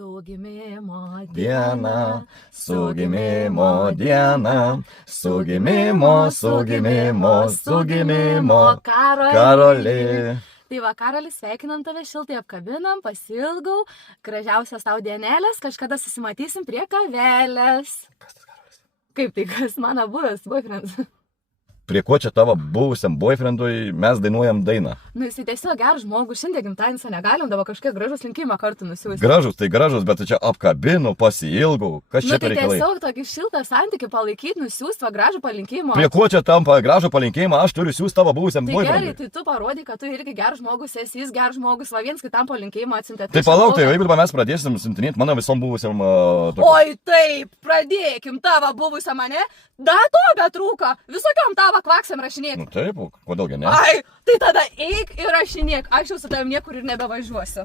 Su gimimo Diena, su gimimo diena, su gimimo, Karoli. Tai va, Karolis, sveikinam tave, šiltai apkabinam, pasilgau, gražiausias tau dienelės, kažkada susimatysim prie kavelės. Kas tas Karolis? Kaip tai, kas mano buvęs boyfriend? Prie ko čia tavo buvusiam boyfriendui mes dainuojam dainą? Nu, jisai tiesiog geras žmogus, šiandien gimtadienis negalim, dabar kažkiek gražus linkimą kartu nusiųsti. Gražus, tai gražus, bet čia apkabinu, pasiilgau. Kas čia Nu, tai per reikalai? tiesiog tokį šiltą santykį palaikyti, nusiųsti va gražų palinkimą. Prie ko čia tampa gražų palinkėjimą, aš turiu siūsti tavo buvusiam Tai gerai, boyfriendui. tai tu parodai, kad tu irgi geras žmogus esi, jis geras žmogus, va viens kitam palinkėjimą atsiuntė. Tai palauk, tai jeigu mes pradėsim siuntinėti mano visom buvusiam... Oi taip, pradėkim tavo buvusią mane, da to betrūko, visokiom tavo kvaksiam rašinėti. Nu taip, kodėlgi ne? Ai, tai tada eik ir rašinėk, aš jau su tavim niekur ir nebevažiuosiu.